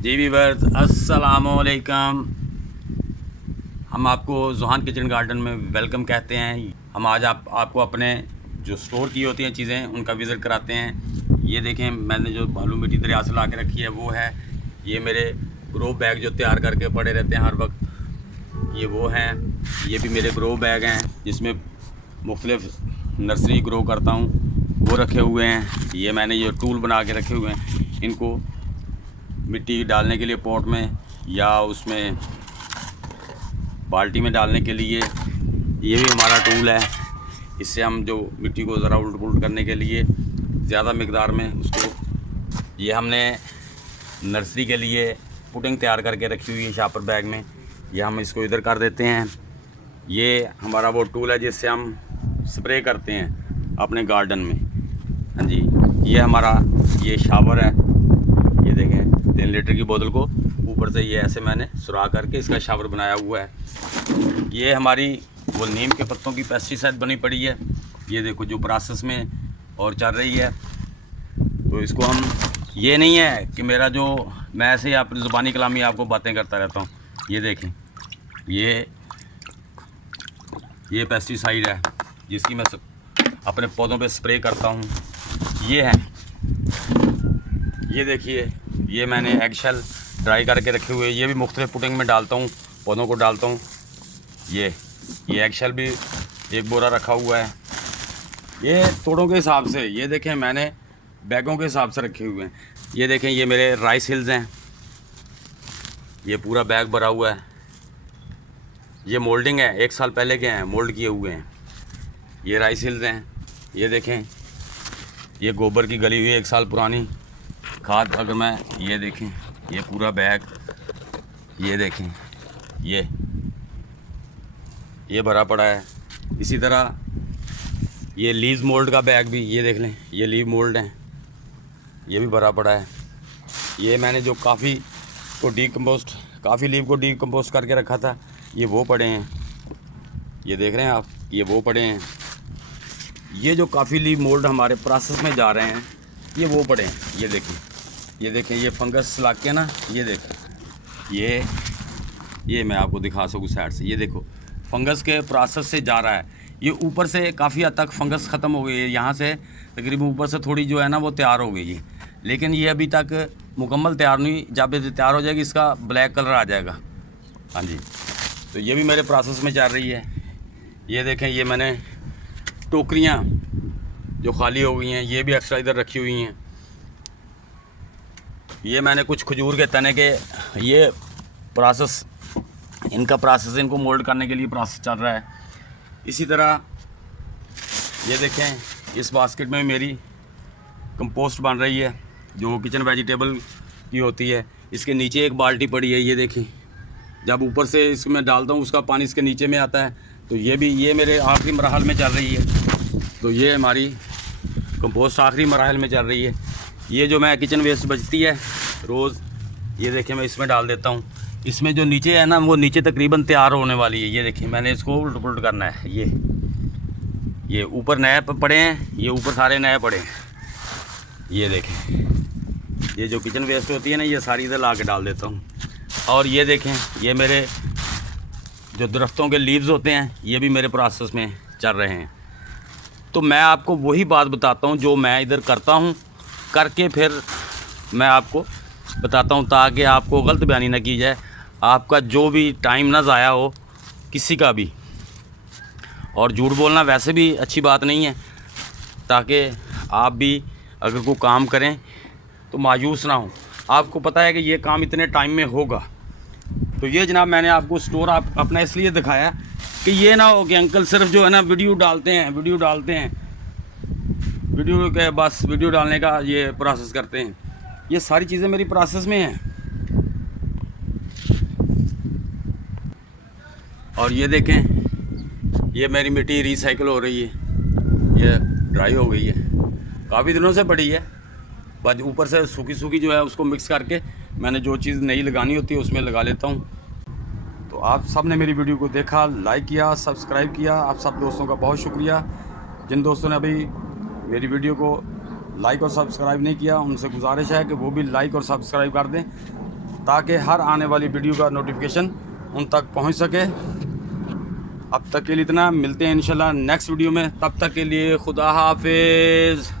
जी viewers, अस्सलामुअलैकुम। हम आपको ज़ुहान किचन गार्डन में वेलकम कहते हैं। हम आज आपको अपने जो स्टोर की होती हैं चीज़ें उनका विज़िट कराते हैं। ये देखें, मैंने जो बालू मिट्टी दरिया से ला के रखी है वो है। ये मेरे ग्रो बैग जो तैयार करके पड़े रहते हैं हर वक्त, ये वो हैं। ये भी मेरे ग्रो बैग हैं जिसमें मुख्तलिफ नर्सरी ग्रो करता हूँ, वो रखे हुए हैं। ये मैंने ये टूल बना के रखे हुए हैं, इनको मिट्टी डालने के लिए पॉट में या उसमें बाल्टी में डालने के लिए। ये भी हमारा टूल है। इससे हम जो मिट्टी को ज़रा उलट पुलट करने के लिए ज़्यादा मकदार में उसको, ये हमने नर्सरी के लिए पुटिंग तैयार करके रखी हुई है शापर बैग में। ये हम इसको इधर कर देते हैं। ये हमारा वो टूल है जिससे हम स्प्रे करते हैं अपने गार्डन में। हाँ जी, ये हमारा ये शावर है। ये देखें, 3 लीटर की बोतल को ऊपर से ये ऐसे मैंने सुराख करके इसका शावर बनाया हुआ है। ये हमारी वो नीम के पत्तों की पेस्टिसाइड बनी पड़ी है। ये देखो जो प्रोसेस में और चल रही है। तो इसको हम, ये नहीं है कि मेरा जो मैं ऐसे ही अपनी ज़ुबानी कलामी आपको बातें करता रहता हूँ। ये देखें, ये पेस्टिसाइड है जिसकी मैं अपने पौधों पे स्प्रे करता हूँ। ये है, ये देखिए, ये मैंने एगशेल ड्राई करके रखे हुए। ये भी मुख्तलिफ पुटिंग में डालता हूँ, पौधों को डालता हूँ। ये एगशेल भी एक बोरा रखा हुआ है। ये तोड़ों के हिसाब से, ये देखें मैंने बैगों के हिसाब से रखे हुए हैं। ये देखें, ये मेरे राइस हिल्स हैं। ये पूरा बैग भरा हुआ है। ये मोल्डिंग है, 1 साल पहले के हैं, मोल्ड किए हुए हैं। ये राइस हिल्स हैं। ये देखें, ये गोबर की गली हुई 1 साल पुरानी खाद। अगर मैं, ये देखें, ये पूरा बैग, ये देखें, ये भरा पड़ा है। इसी तरह ये लीव मोल्ड का बैग भी, ये देख लें, ये लीव मोल्ड है, ये भी भरा पड़ा है। ये मैंने जो काफ़ी लीव को डीकम्पोस्ट करके रखा था, ये वो पड़े हैं। ये देख रहे हैं आप, ये वो पड़े हैं। ये जो काफ़ी लीव मोल्ड हमारे प्रोसेस में जा रहे हैं, ये वो पड़े हैं। ये देखें, ये फंगस ला के ना, ये देखें, ये मैं आपको दिखा सकूँ साइड से। ये देखो, फंगस के प्रोसेस से जा रहा है। ये ऊपर से काफ़ी हद तक फंगस ख़त्म हो गई है। यहाँ से तकरीबन ऊपर से थोड़ी जो है ना वो तैयार हो गई है, लेकिन ये अभी तक मुकम्मल तैयार नहीं। जब ये तैयार हो जाएगी इसका ब्लैक कलर आ जाएगा। हाँ जी, तो ये भी मेरे प्रोसेस में चल रही है। ये देखें, ये मैंने टोकरियाँ जो खाली हो गई हैं, ये भी एक्स्ट्रा इधर रखी हुई हैं। ये मैंने कुछ खजूर के तने के, ये प्रोसेस, इनको मोल्ड करने के लिए प्रोसेस चल रहा है। इसी तरह ये देखें, इस बास्केट में मेरी कंपोस्ट बन रही है जो किचन वेजिटेबल की होती है। इसके नीचे एक बाल्टी पड़ी है। ये देखें, जब ऊपर से इसमें डालता हूँ उसका पानी इसके नीचे में आता है। तो ये मेरे आखिरी मराहल में चल रही है। तो ये हमारी कंपोस्ट आखिरी मराहल में चल रही है। ये जो मैं किचन वेस्ट बचती है रोज़, ये देखें, मैं इसमें डाल देता हूँ। इसमें जो नीचे है ना, वो नीचे तकरीबन तैयार होने वाली है। ये देखिए, मैंने इसको उल्ट पुलट करना है। ये ऊपर नए पड़े हैं, ये ऊपर सारे नए पड़े हैं। ये देखें, ये जो किचन वेस्ट होती है ना, ये सारी इधर ला के डाल देता हूँ। और ये देखें, ये मेरे जो दरख्तों के लीव्स होते हैं, ये भी मेरे प्रोसेस में चल रहे हैं। तो मैं आपको वही बात बताता हूँ जो मैं इधर करता हूँ, करके फिर मैं आपको बताता हूँ, ताकि आपको गलत बयानी ना की जाए, आपका जो भी टाइम ना ज़ाया हो किसी का भी। और झूठ बोलना वैसे भी अच्छी बात नहीं है, ताकि आप भी अगर कोई काम करें तो मायूस ना हो। आपको पता है कि ये काम इतने टाइम में होगा। तो ये जनाब, मैंने आपको स्टोर अपना इसलिए दिखाया कि ये ना हो कि अंकल सिर्फ जो है ना वीडियो डालते हैं, वीडियो के बस वीडियो डालने का ये प्रोसेस करते हैं। ये सारी चीज़ें मेरी प्रोसेस में हैं। और ये देखें, ये मेरी मिट्टी रिसाइकिल हो रही है। ये ड्राई हो गई है, काफ़ी दिनों से पड़ी है। बस ऊपर से सूखी जो है उसको मिक्स करके मैंने जो चीज़ नई लगानी होती है उसमें लगा लेता हूँ। तो आप सब ने मेरी वीडियो को देखा, लाइक किया, सब्सक्राइब किया। आप सब दोस्तों का बहुत शुक्रिया। जिन दोस्तों ने अभी मेरी वीडियो को लाइक और सब्सक्राइब नहीं किया, उनसे गुजारिश है कि वो भी लाइक और सब्सक्राइब कर दें, ताकि हर आने वाली वीडियो का नोटिफिकेशन उन तक पहुंच सके। अब तक के लिए इतना, मिलते हैं इंशाल्लाह नेक्स्ट वीडियो में, तब तक के लिए खुदा हाफिज़।